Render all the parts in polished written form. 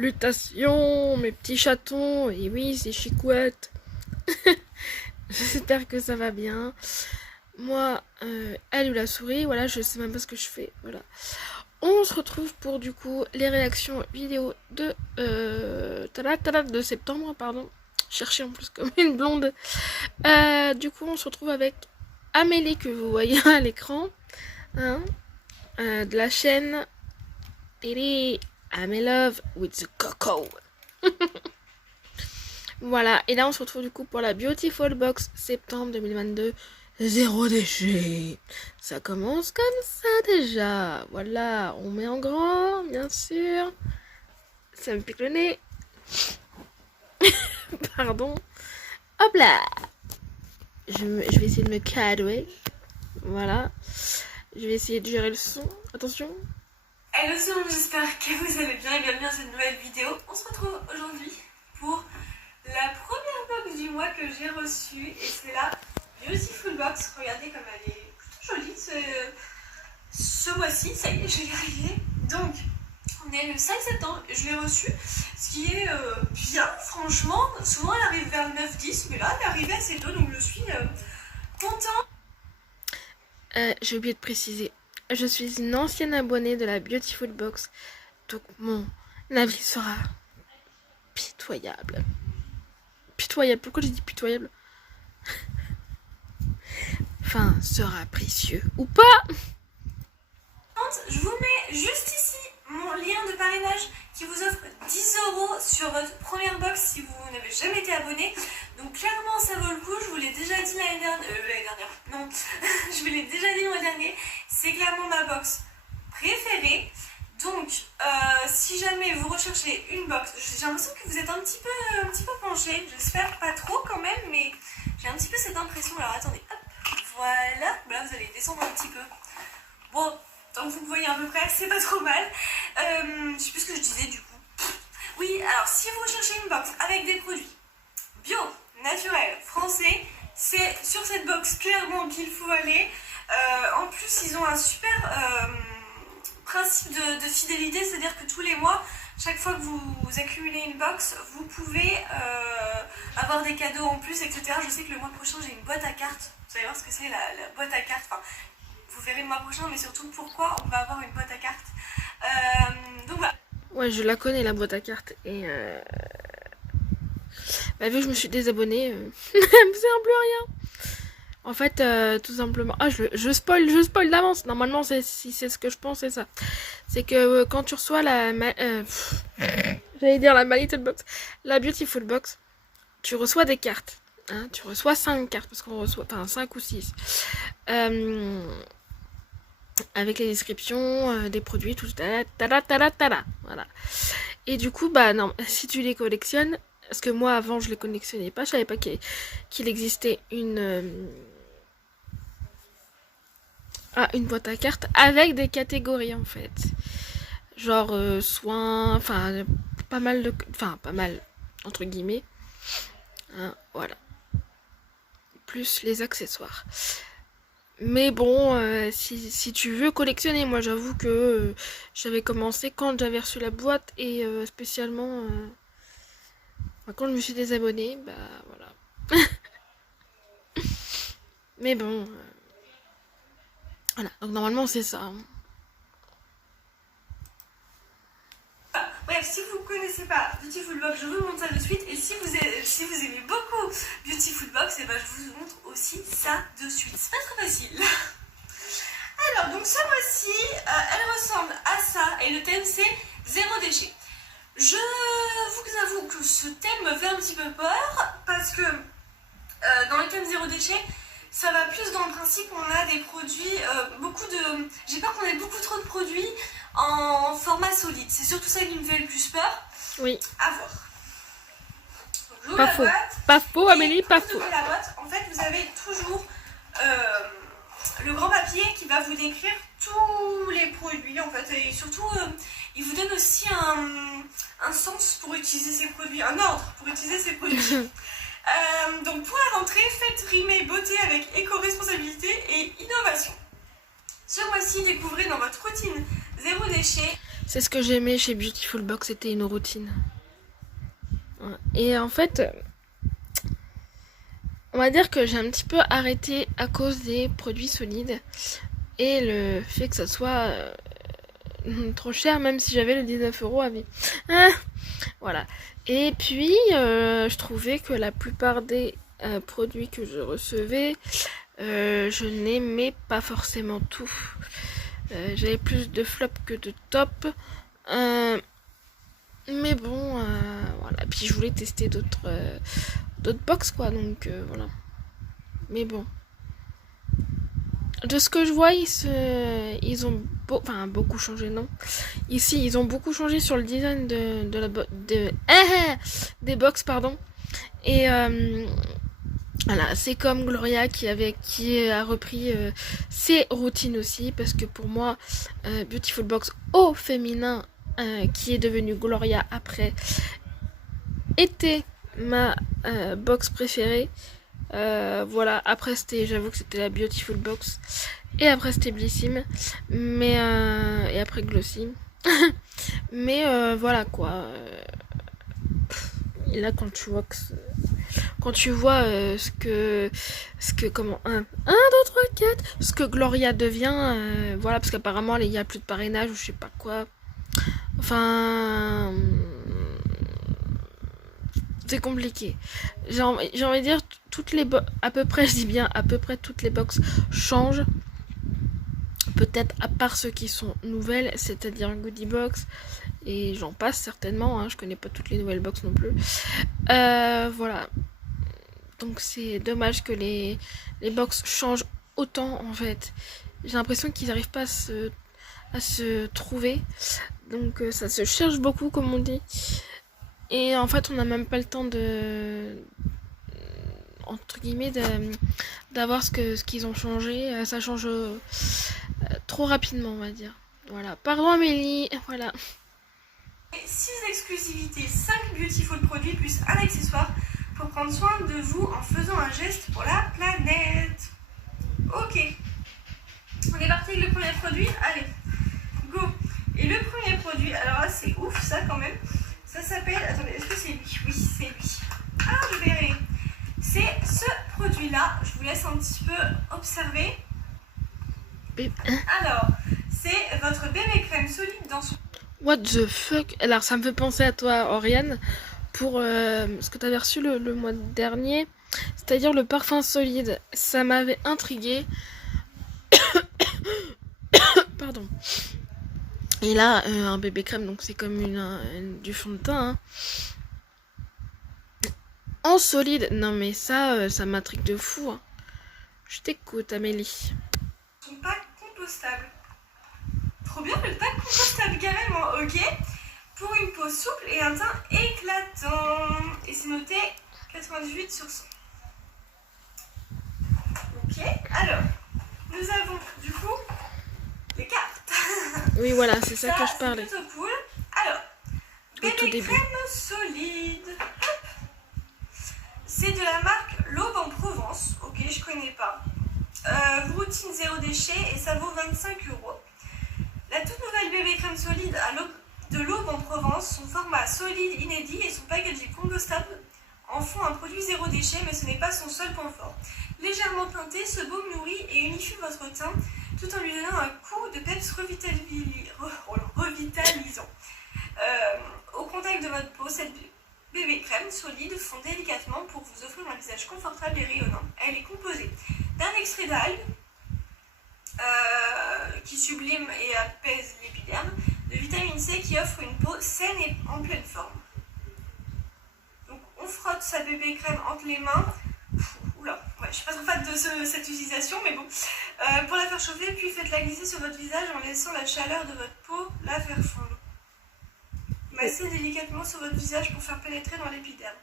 Salutations mes petits chatons, et oui c'est Chicouette. J'espère que ça va bien. Moi, elle ou la souris, voilà, je sais même pas ce que je fais, voilà. On se retrouve pour du coup les réactions vidéo de de septembre, pardon. Chercher en plus comme une blonde. Du coup on se retrouve avec Amélie que vous voyez à l'écran, hein, de la chaîne I'm in love with the coco. Voilà, et là on se retrouve du coup pour la Beautiful Box septembre 2022. Zéro déchet. Ça commence comme ça déjà. Voilà, on met en grand, bien sûr. Ça me pique le nez. Pardon. Hop là. Je vais essayer de me calmer. Voilà. Je vais essayer de gérer le son. Attention. Hello tout le monde, j'espère que vous allez bien et bienvenue dans cette nouvelle vidéo. On se retrouve aujourd'hui pour la première box du mois que j'ai reçue et c'est la Beautiful Box. Regardez comme elle est plutôt jolie ce mois-ci, ça y est, je vais y arriver. Donc, on est le 5 septembre, je l'ai reçue, ce qui est bien, franchement. Souvent elle arrive vers le 9-10, mais là elle est arrivée assez tôt, donc je suis contente. J'ai oublié de préciser. Je suis une ancienne abonnée de la Beautiful Box, donc mon avis sera pitoyable. Pitoyable, pourquoi j'ai dit pitoyable? Enfin, sera précieux ou pas. Je vous mets juste ici mon lien de parrainage qui vous offre 10 € sur votre première box si vous n'avez jamais été abonné. Donc clairement ça vaut le coup, je vous l'ai déjà dit l'année dernière, non, je vous l'ai déjà dit le mois dernier, c'est clairement ma box préférée. Donc si jamais vous recherchez une box, j'ai l'impression que vous êtes un petit peu penché, j'espère pas trop quand même, mais j'ai un petit peu cette impression. Alors attendez, hop, voilà, là vous allez descendre un petit peu. Bon, tant que vous me voyez à peu près, c'est pas trop mal. Je sais plus ce que je disais du coup. Oui, alors si vous recherchez une box avec des produits bio, naturels, français, c'est sur cette box clairement qu'il faut aller. En plus, ils ont un super principe de fidélité, c'est-à-dire que tous les mois, chaque fois que vous accumulez une box, vous pouvez avoir des cadeaux en plus, etc. Je sais que le mois prochain, j'ai une boîte à cartes. Vous allez voir ce que c'est la boîte à cartes. Enfin, vous verrez le mois prochain, mais surtout pourquoi on va avoir une boîte à cartes. Donc voilà. Ouais, je la connais la boîte à cartes et bah, vu que je me suis désabonnée, elle me sert plus rien. En fait, tout simplement. Ah, je spoil d'avance. Normalement, si c'est ce que je pense, c'est ça. C'est que quand tu reçois j'allais dire la My Little Box, la Beautiful Box, tu reçois des cartes. Hein, tu reçois 5 cartes parce qu'on reçoit, enfin 5 ou 6. Avec les descriptions des produits, tout voilà. Et du coup, bah non, si tu les collectionnes, parce que moi avant je les collectionnais pas, je savais pas qu'il existait une boîte à cartes avec des catégories en fait. Genre soins, enfin pas mal, entre guillemets. Hein, voilà. Plus les accessoires. Mais bon, si tu veux collectionner, moi j'avoue que j'avais commencé quand j'avais reçu la boîte et spécialement quand je me suis désabonnée, bah voilà. Mais bon, voilà, donc normalement c'est ça. Hein. Bref, si vous ne connaissez pas Beautiful Box, je vous montre ça de suite. Et si vous aimez beaucoup Beautiful Box, et ben je vous montre aussi ça de suite. C'est pas trop facile. Alors, donc ce mois-ci, elle ressemble à ça. Et le thème, c'est zéro déchet. Je vous avoue que ce thème me fait un petit peu peur. Parce que dans le thème zéro déchet, ça va plus dans le principe, on a des produits, j'ai peur qu'on ait beaucoup trop de produits en format solide. C'est surtout ça qui me fait le plus peur. Oui. À voir. Donc, pas faux. Pas faux, Amélie, pas faux. La boîte, en fait, vous avez toujours le grand papier qui va vous décrire tous les produits, en fait. Et surtout, il vous donne aussi un sens pour utiliser ces produits, un ordre pour utiliser ces produits. Donc pour la rentrée, faites rimer beauté avec éco-responsabilité et innovation. Ce mois-ci, découvrez dans votre routine zéro déchet C'est ce que j'aimais chez Beautiful Box, c'était une routine. Ouais. Et en fait, on va dire que j'ai un petit peu arrêté à cause des produits solides et le fait que ça soit trop cher, même si j'avais le 19 € à vie. Voilà. Et puis, je trouvais que la plupart des produits que je recevais, je n'aimais pas forcément tout. J'avais plus de flop que de top. Mais bon, voilà. Puis je voulais tester d'autres box, quoi. Donc, voilà. Mais bon. De ce que je vois, ils ont beaucoup changé, non. Ici, ils ont beaucoup changé sur le design des box, pardon. Et voilà, c'est comme Gloria qui a repris ses routines aussi, parce que pour moi, Beautiful Box au féminin, qui est devenu Gloria après, était ma box préférée. Voilà, après j'avoue que c'était la Beautiful Box, et après c'était Blissim, mais et après Glossy. Mais voilà quoi. Et là quand tu vois ce que comment 1, 2, 3, 4, ce que Gloria devient, voilà, parce qu'apparemment il n'y a plus de parrainage ou je sais pas quoi. Enfin, c'est compliqué. J'ai envie de dire à peu près, je dis bien à peu près toutes les box changent. Peut-être à part ceux qui sont nouvelles, c'est-à-dire Goodie Box, et j'en passe certainement, hein, je connais pas toutes les nouvelles box non plus. Voilà. Donc c'est dommage que les box changent autant en fait. J'ai l'impression qu'ils n'arrivent pas à se trouver. Donc ça se cherche beaucoup comme on dit. Et en fait on n'a même pas le temps entre guillemets d'avoir ce qu'ils ont changé. Ça change trop rapidement on va dire. Voilà. Pardon Amélie. Voilà. 6 exclusivités, 5 beautiful produits plus un accessoire pour prendre soin de vous en faisant un geste pour la planète. Ok. On est parti avec le premier produit. Allez, go. Et le premier produit, alors là c'est ouf ça quand même. Ça s'appelle... Attendez, est-ce que c'est lui? Oui, c'est lui. Ah, je verrai. C'est ce produit-là. Je vous laisse un petit peu observer. Alors, c'est votre bébé crème solide dans son... What the fuck? Alors ça me fait penser à toi Oriane pour ce que tu avais reçu le mois dernier, c'est-à-dire le parfum solide. Ça m'avait intrigué. Pardon. Et là un bébé crème, donc c'est comme du fond de teint, hein. En solide. Non mais ça m'intrigue de fou, hein. Je t'écoute Amélie. Son pack compostable. Trop bien le pack compostable carrément, ok. Pour une peau souple et un teint éclatant. Et c'est noté 98 sur 100. Ok, alors, nous avons du coup les cartes. Oui voilà, c'est ça que je parlais. C'est plutôt cool. Alors, bébé crème solide. Hop. C'est de la marque l'Aube en Provence. Ok, je connais pas. Routine zéro déchet et ça vaut 25 €. La toute nouvelle bébé crème solide de l'Aube en Provence, son format solide inédit et son packaging compostable en font un produit zéro déchet, mais ce n'est pas son seul point fort. Légèrement teinté, ce baume nourrit et unifie votre teint tout en lui donnant un coup de peps revitalisant. Au contact de votre peau, cette bébé crème solide fond délicatement pour vous offrir un visage confortable et rayonnant. Elle est composée d'un extrait d'algues qui sublime et apaise l'épiderme, de vitamine C qui offre une peau saine et en pleine forme. Donc on frotte sa bébé crème entre les mains. Oula, ouais, je suis pas trop fan de cette utilisation, mais bon. Pour la faire chauffer, puis faites-la glisser sur votre visage en laissant la chaleur de votre peau la faire fondre. Massez délicatement sur votre visage pour faire pénétrer dans l'épiderme.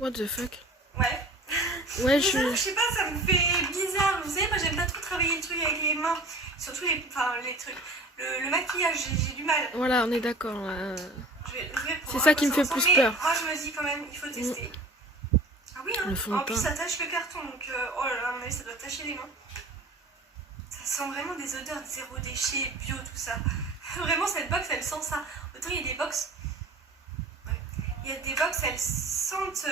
What the fuck? Ouais. Ouais, je sais pas, ça me fait bizarre. Vous savez, moi j'aime pas trop travailler le truc avec les mains. Surtout les trucs. Le maquillage, j'ai du mal. Voilà, on est d'accord. C'est ça qui me fait plus peur. Moi je me dis quand même, il faut tester. Ah oui, hein. En plus ça tâche le carton, donc oh là là, à mon avis ça doit tacher les mains. Ça Ça sent vraiment des odeurs de zéro déchet, bio, tout ça. Vraiment, cette box, elle sent ça. Autant il y a des box... Ouais. Il y a des box, elles sentent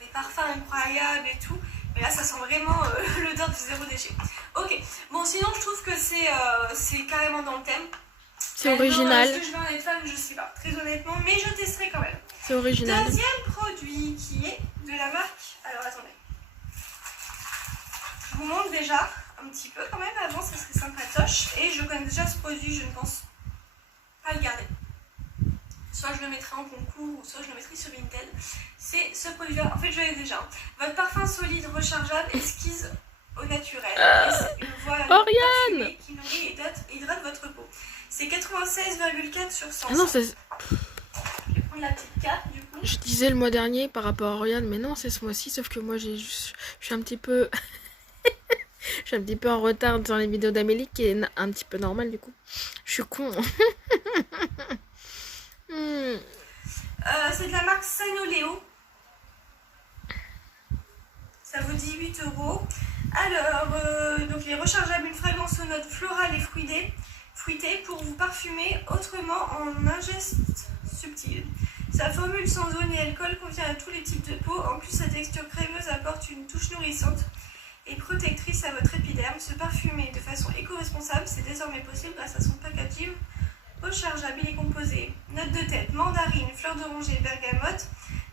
des parfums incroyables et tout. Mais là, ça sent vraiment l'odeur du zéro déchet. Ok. Bon, sinon, je trouve que c'est carrément dans le thème. C'est original. Est-ce que je vais en être fan? Je sais pas, très honnêtement. Mais je testerai quand même. C'est original. Deuxième produit qui est de la marque... Alors, attendez. Je vous montre déjà un petit peu quand même. Avant, ça serait sympatoche. Et je connais déjà ce produit. Je ne pense pas le garder. Soit je le mettrai en concours, ou soit je le mettrai sur Vinted. C'est ce produit-là. En fait, je l'ai déjà. Votre parfum solide rechargeable esquisse au naturel. Et c'est une voile parfumée qui nourrit et hydrate votre peau. C'est 96,4 sur 100. Ah non, c'est... Je vais prendre la petite carte du coup. Je disais le mois dernier par rapport à Oriane, mais non, c'est ce mois-ci, sauf que moi, je suis un petit peu... je suis un petit peu en retard dans les vidéos d'Amélie, qui est un petit peu normal du coup. Je suis con. C'est de la marque Sanoleo. Ça vaut 18 €. Alors, donc il est rechargeable, une fragrance aux notes florales et fruitées pour vous parfumer autrement en un geste subtil. Sa formule sans eau ni alcool convient à tous les types de peau. En plus, sa texture crémeuse apporte une touche nourrissante et protectrice à votre épiderme. Se parfumer de façon éco-responsable, c'est désormais possible grâce à son packaging rechargeable. Il est composé notes de tête, mandarine, fleur d'oranger, bergamote,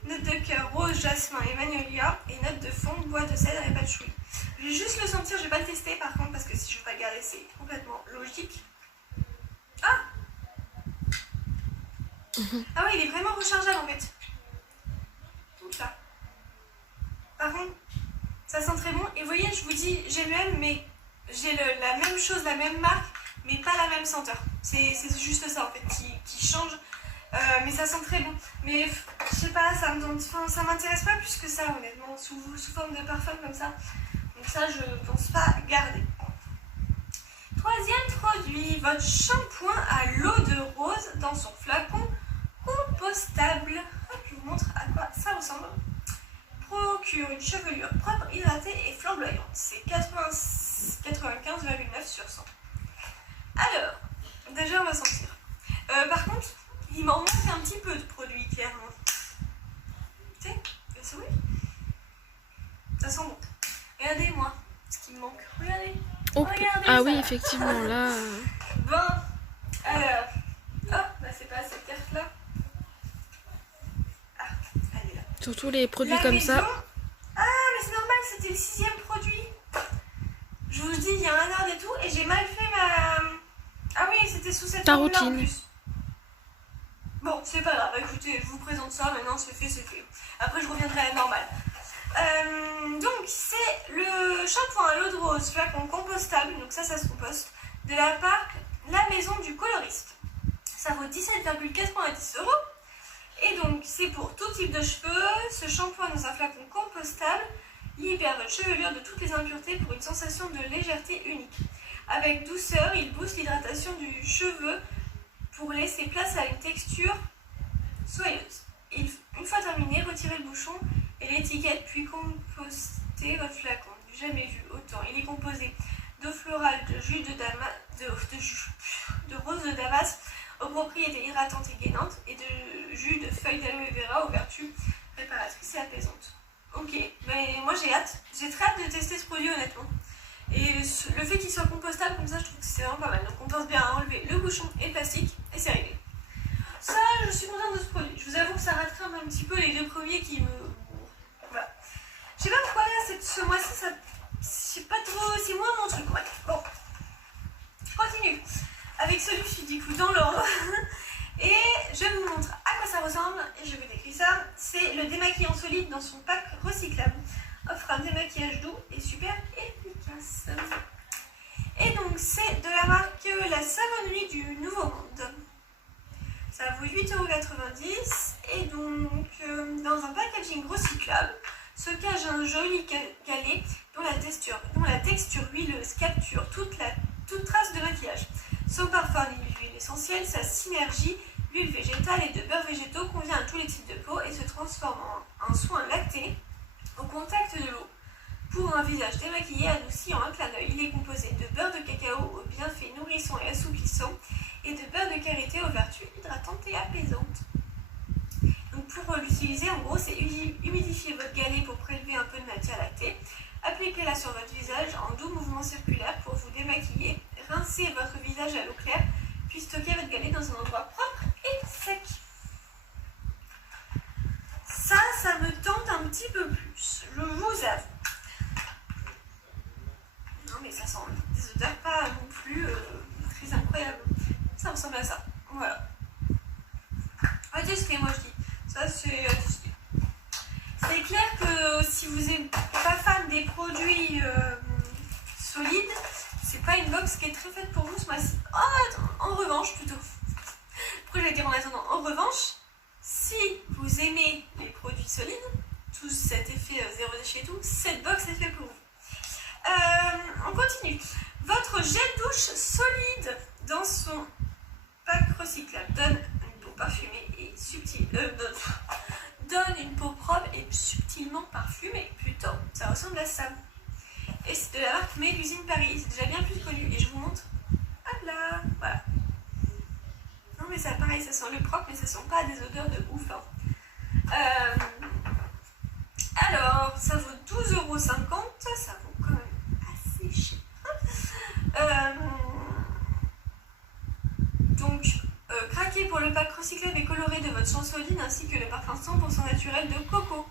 notes de cœur, rose, jasmin et magnolia, et notes de fond, bois de cèdre et patchouli. Je vais juste le sentir, je vais pas le tester par contre, parce que si je veux pas le garder, c'est complètement logique. Ah Ah ouais, il est vraiment rechargeable en fait. Tout ça. Par contre, ça sent très bon. Et vous voyez, je vous dis, j'ai le même, mais j'ai la même chose, la même marque, mais pas la même senteur. C'est juste ça en fait qui change. Mais ça sent très bon. Mais je sais pas, ça m'intéresse pas plus que ça honnêtement, sous forme de parfum comme ça. Donc ça, je pense pas garder. Troisième produit, votre shampoing à l'eau de rose dans son flacon compostable. Hop, je vous montre à quoi ça ressemble. Procure une chevelure propre, hydratée et flamboyante. C'est 95,9 sur 100. Alors, déjà on va sentir. Par contre, il m'en manque un petit peu de produit, clairement. Tu sais, c'est vrai. Ça sent bon. Regardez-moi ce qui me manque. Regardez. Oh, Regardez ah ça, oui, là. effectivement, là... Bon, alors. Oh, bah c'est pas cette carte-là. Ah, elle est là. Surtout les produits La comme maison. ça. Ah, mais c'est normal, c'était le 6e produit. Je vous dis, il y a un ordre et tout, et j'ai mal fait ma... Ah oui, c'était sous cette Ta forme-là en routine. plus. Bon, c'est pas grave, écoutez, je vous présente ça, maintenant c'est fait, c'est fait. Après, je reviendrai à la normale. Donc, c'est le shampoing à l'eau de rose, flacon compostable, donc ça se composte, de la marque La Maison du Coloriste. Ça vaut 17,90 €. Et donc, c'est pour tout type de cheveux. Ce shampoing dans un flacon compostable libère votre chevelure de toutes les impuretés pour une sensation de légèreté unique. Avec douceur, il booste l'hydratation du cheveu pour laisser place à une texture soyeuse. Une fois terminé, retirez le bouchon et l'étiquette, puis compostez votre flacon. Jamais vu autant. Il est composé d'eau florale, de jus de rose de Damas aux propriétés hydratantes et gainantes, et de jus de feuilles d'aloe vera aux vertus réparatrices et apaisantes. Ok, mais moi j'ai hâte. J'ai très hâte de tester ce produit honnêtement. Et le fait qu'il soit compostable comme ça, je trouve que c'est vraiment pas mal. Donc on pense bien à enlever le bouchon et le plastique, et c'est réglé. Ça, je suis contente de ce produit. Je vous avoue que ça rattrape un petit peu les deux premiers qui me... Voilà. Je sais pas pourquoi là, ce mois-ci, ça... C'est pas trop... C'est moins mon truc, ouais. Bon. Je continue. Avec celui-ci, du coup, dans l'ordre. Et je vous montre à quoi ça ressemble. Et je vous décris ça. C'est le démaquillant solide dans son pack recyclable. Offre un démaquillage doux et super efficace. Et donc, c'est de la marque La Savonnerie du Nouveau Monde. Ça vaut 8,90 € et donc dans un packaging recyclable se cache un joli galet dont la texture huileuse capture toute trace de maquillage. Son parfum ni l'huile essentielle, sa synergie, l'huile végétale et de beurre végétaux convient à tous les types de peau et se transforme en soin lacté au contact de l'eau. Pour un visage démaquillé, adouci en un clin d'œil, il est composé de beurre de cacao aux bienfaits nourrissants et assouplissants et de beurre de karité aux vertus hydratantes et apaisantes. Donc pour l'utiliser, en gros, c'est humidifier votre galet pour prélever un peu de matière lactée, appliquez-la sur votre visage en doux mouvements circulaires pour vous démaquiller, rincez votre visage à l'eau claire, puis stockez votre galet dans un endroit propre et sec. Ça me tente un petit peu plus, je vous avoue. Non mais ça sent des odeurs pas non plus très incroyables. Ça ressemble à ça, voilà. À tester, moi je dis. Ça c'est à tester. C'est clair que si vous n'êtes pas fan des produits solides, c'est pas une box qui est très faite pour vous ce mois-ci. Oh, en revanche plutôt. Pourquoi je vais dire en attendant? En revanche, si vous aimez les produits solides, tout cet effet zéro déchet et tout, cette box est faite pour vous. On continue. Votre gel douche solide dans son pack recyclable donne une peau parfumée et subtile. Donne une peau propre et subtilement parfumée. Plutôt, ça ressemble à ça. Et c'est de la marque Mélusine Paris. C'est déjà bien plus connu. Et je vous montre. Hop là, voilà. Non mais ça pareil, ça sent le propre, mais ça sent pas des odeurs de ouf. Hein. Alors, ça vaut 12,50 €. Ça vaut quand même assez cher. Donc, craquez pour le pack recyclable et coloré de votre chansoline ainsi que le parfum 100% naturel de coco.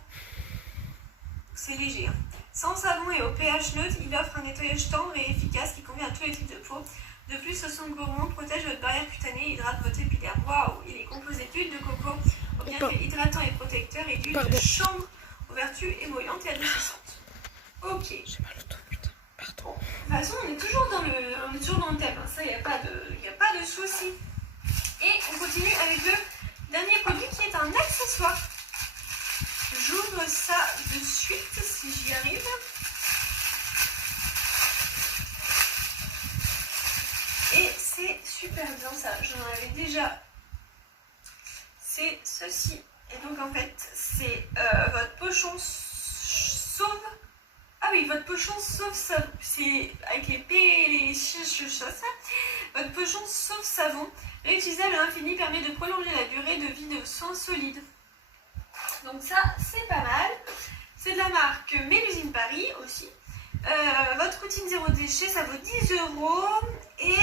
C'est léger. Hein. Sans savon et au pH neutre, il offre un nettoyage tendre et efficace qui convient à tous les types de peau. De plus, ce son gourmand protège votre barrière cutanée et hydrate votre épiderme. Waouh! Il est composé d'huile de coco, aux bienfaits hydratants et protecteurs, et d'huile de chanvre, aux vertus émollientes et adoucissantes. Ok. J'ai mal au dos, putain. Pardon. De toute façon, on est toujours dans le thème. Hein. Ça, il n'y a pas de souci. Et on continue avec le dernier produit qui est un accessoire. J'ouvre ça de suite si j'y arrive. Et c'est super bien ça, j'en avais déjà. C'est ceci. Et donc en fait, c'est votre pochon sauve. Ah oui, votre pochon sauve savon. C'est avec les P et les choses. Votre pochon sauve savon, réutilisable à l'infini, permet de prolonger la durée de vie de soins solides. Donc ça, c'est pas mal. C'est de la marque Mélusine Paris aussi. Votre routine zéro déchet, ça vaut 10 €. Et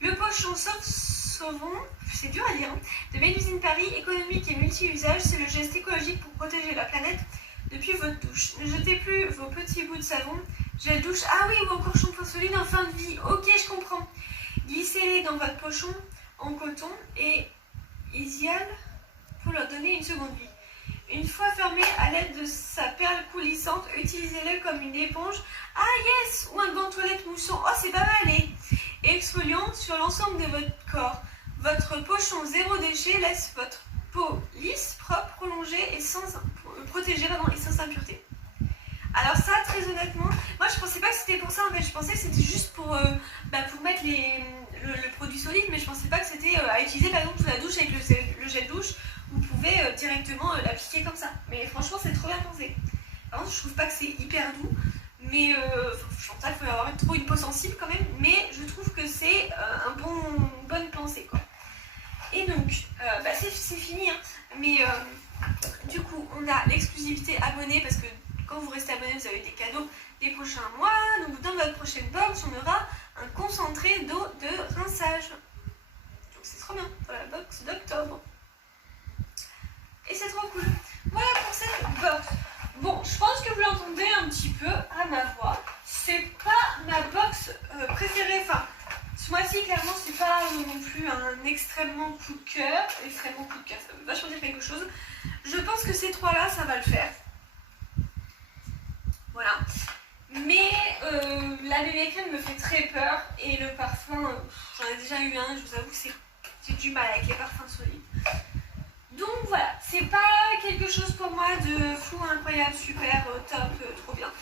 le pochon sauvon, c'est dur à dire, hein, de Mélusine Paris, économique et multi-usage, c'est le geste écologique pour protéger la planète depuis votre douche. Ne jetez plus vos petits bouts de savon, gel douche, ah oui, ou encore shampoing solide en fin de vie. Ok, je comprends. Glissez-les dans votre pochon en coton et idéal pour leur donner une seconde vie. Une fois fermé à l'aide de sa perle coulissante, utilisez-le comme une éponge. Ah yes! Ou un gant de toilette moussant. Oh, c'est pas mal! Et exfoliant sur l'ensemble de votre corps. Votre pochon zéro déchet laisse votre peau lisse, propre, prolongée et protégée et sans impureté. Alors ça, très honnêtement, moi je pensais pas que c'était pour ça en fait. Je pensais que c'était juste pour mettre le produit solide, mais je pensais pas que c'était à utiliser par exemple sous la douche avec le gel douche. Vous pouvez directement l'appliquer comme ça. Mais franchement, c'est trop bien pensé. Par contre, je trouve pas que c'est hyper doux. Mais Chantal, il faut avoir trop une peau sensible quand même. Mais je trouve que c'est une bonne pensée, quoi. Et donc, c'est fini. Hein. Mais du coup, on a l'exclusivité abonnée parce que quand vous restez abonné, vous avez des cadeaux les prochains mois. Donc, dans votre prochaine box, on aura un concentré d'eau de rinçage. Donc, c'est trop bien pour la box d'octobre. Et c'est trop cool. Voilà pour cette box. Bon, je pense que vous l'entendez un petit peu à ma voix. C'est pas ma box préférée. Enfin, ce mois-ci, clairement, c'est pas non plus un extrêmement coup de cœur. Extrêmement coup de cœur, ça veut vachement dire quelque chose. Je pense que ces trois-là, ça va le faire. Voilà. Mais la bébé crème me fait très peur. Et le parfum, j'en ai déjà eu un. Je vous avoue que j'ai du mal avec les parfums solides. Donc voilà, c'est pas quelque chose pour moi de fou, incroyable, super, top, trop bien.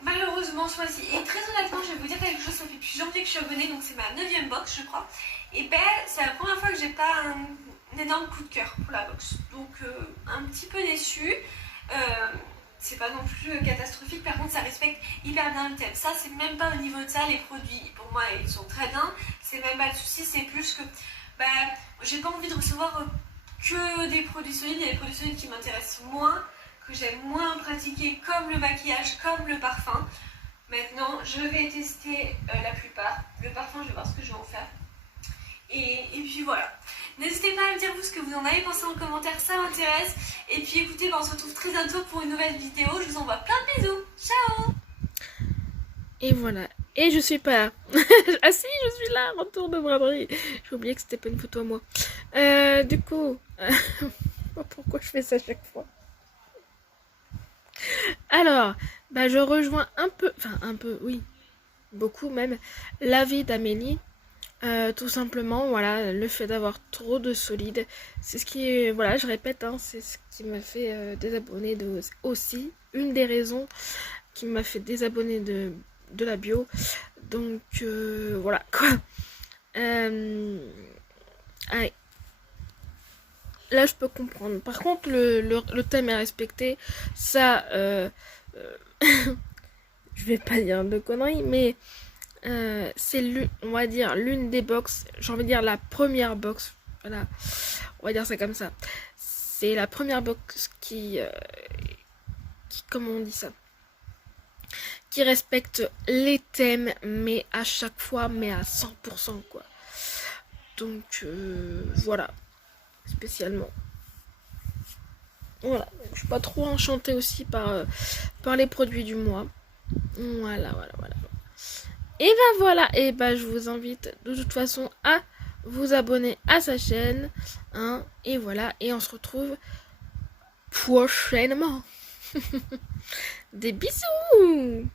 Malheureusement, ce mois-ci, et très honnêtement, je vais vous dire quelque chose, ça fait depuis janvier que je suis abonnée, donc c'est ma 9e box, je crois. Et c'est la première fois que j'ai pas un énorme coup de cœur pour la box. Donc un petit peu déçue. c'est pas non plus catastrophique. Par contre, ça respecte hyper bien le thème. Ça, c'est même pas au niveau de ça. Les produits, pour moi, ils sont très bien. C'est même pas le souci. C'est plus que j'ai pas envie de recevoir que des produits solides. Il y a des produits solides qui m'intéressent moins, que j'aime moins pratiquer, comme le maquillage, comme le parfum. Maintenant, je vais tester la plupart. Le parfum, je vais voir ce que je vais en faire. Et puis voilà. N'hésitez pas à me dire vous ce que vous en avez pensé en commentaire, ça m'intéresse. Et puis écoutez, on se retrouve très bientôt pour une nouvelle vidéo. Je vous envoie plein de bisous. Ciao. Et voilà. Et je suis pas là. Ah si, je suis là, retour de braderie. J'ai oublié que c'était pas une photo à moi. Du coup, pourquoi je fais ça à chaque fois? Alors, je rejoins un peu, oui, beaucoup même, l'avis d'Amélie. Tout simplement, voilà, le fait d'avoir trop de solide, c'est ce qui, voilà, je répète, hein, c'est ce qui m'a fait désabonner aussi, une des raisons qui m'a fait désabonner de la bio. Donc, voilà, quoi. Allez. Là, je peux comprendre. Par contre, le thème est respecté. Ça, je vais pas dire de conneries, mais c'est, on va dire, l'une des box. J'ai envie de dire la première box. Voilà, on va dire ça comme ça. C'est la première box qui comment on dit ça, qui respecte les thèmes, mais à chaque fois, mais à 100%, quoi. Donc, voilà. Spécialement. Voilà, je suis pas trop enchantée aussi par les produits du mois. Voilà. Et voilà, et je vous invite de toute façon à vous abonner à sa chaîne. Hein, et voilà, et on se retrouve prochainement. Des bisous.